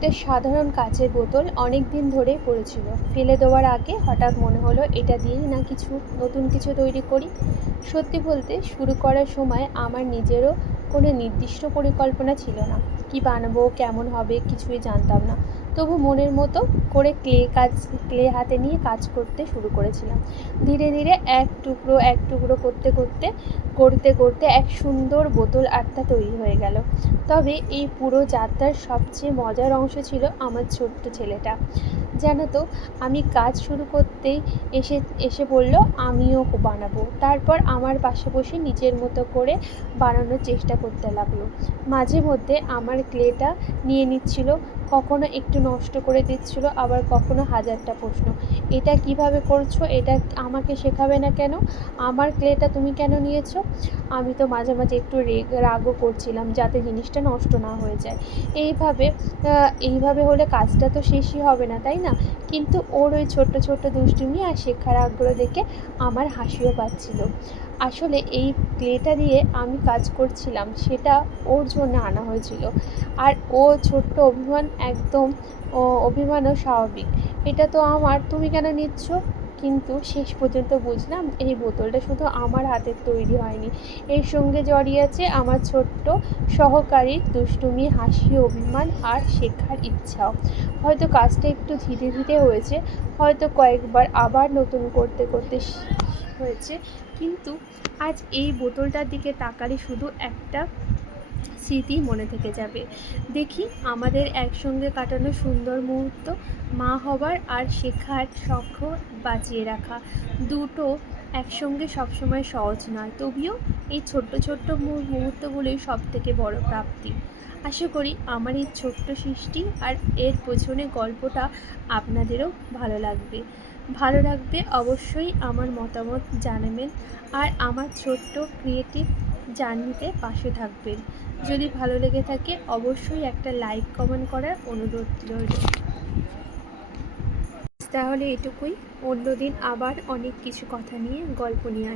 একটা সাধারণ কাচের বোতল অনেক দিন ধরেই পড়েছিল। ফেলে দেওয়ার আগে হঠাৎ মনে হলো এটা দিয়েই না নতুন কিছু তৈরি করি। সত্যি বলতে শুরু করার সময় আমার নিজেরও কোনো নির্দিষ্ট পরিকল্পনা ছিল না। কি বানাবো, কেমন হবে কিছুই জানতাম না। তবু মনের মতো করে ক্লে হাতে নিয়ে কাজ করতে শুরু করেছিলাম। ধীরে ধীরে এক টুকরো করতে করতে এক সুন্দর বোতল আর্টটা তৈরি হয়ে গেল। তবে এই পুরো যাত্রার সবচেয়ে মজার অংশ ছিল আমার ছোট্ট ছেলেটা। জানো তো, আমি কাজ শুরু করতেই এসে এসে বলল আমিও বানাবো। তারপর আমার পাশে বসে নিজের মতো করে বানানোর চেষ্টা করতে লাগলো। মাঝে মধ্যে আমার ক্লেটা নিয়ে নিচ্ছিল, কখনো একটু নষ্ট করে দিচ্ছিল, আবার কখনো হাজারটা প্রশ্ন। এটা কিভাবে করছো, এটা আমাকে শেখাবে না কেন, আমার ক্লেটা তুমি কেন নিয়েছো? আমি তো মাঝে মাঝে একটু রাগও করছিলাম যাতে জিনিসটা নষ্ট না হয়ে যায়। এইভাবে হলে কাজটা তো শেষই হবে না, তাই না? কিন্তু ওর ওই ছোট্ট ছোট্ট দুষ্টুমি আর শেখার আগ্রহ দেখে আমার হাসিও পাচ্ছিল। আসলে এই ক্লেটা দিয়ে আমি কাজ করছিলাম সেটা ওর জন্য আনা হয়েছিল। আর ও ছোট্ট অভিমানও স্বাভাবিক। এটা তো আমার, তুমি কেন নিচ্ছ? কিন্তু শেষ পর্যন্ত বুঝলাম এই বোতলটা শুধু আমার হাতের তৈরি হয়নি, এর সঙ্গে জড়িয়ে আছে আমার ছোট্ট সহকারীর দুষ্টুমি, হাসি, অভিমান আর শেখার ইচ্ছাও। হয়তো কাজটা একটু ধীরে ধীরে হয়েছে, হয়তো কয়েকবার আবার নতুন করতে করতে হয়েছে, কিন্তু আজ এই বোতলটার দিকে তাকালে শুধু একটা স্মৃতি মনে থেকে যাবে। দেখি আমাদের একসঙ্গে কাটানো সুন্দর মুহূর্ত, মা হবার আর শেখার শখ বাঁচিয়ে রাখা, দুটো একসঙ্গে সবসময় সহজ নয়, তবুও এই ছোট্ট ছোট্ট মুহূর্তগুলোই সবথেকে বড় প্রাপ্তি। আশা করি আমার এই ছোট্ট সৃষ্টি আর এর পেছনে গল্পটা আপনাদেরও ভালো লাগবে। অবশ্যই আমার মতামত জানাবেন আর আমার ছোট্ট ক্রিয়েটিভ জার্নিতে পাশে থাকবেন। যদি ভালো লেগে থাকে অবশ্যই একটা লাইক কমেন্ট করার অনুরোধ রইল। তাহলে এটুকুই, অন্যদিন আবার অনেক কিছু কথা নিয়ে গল্প নিয়ে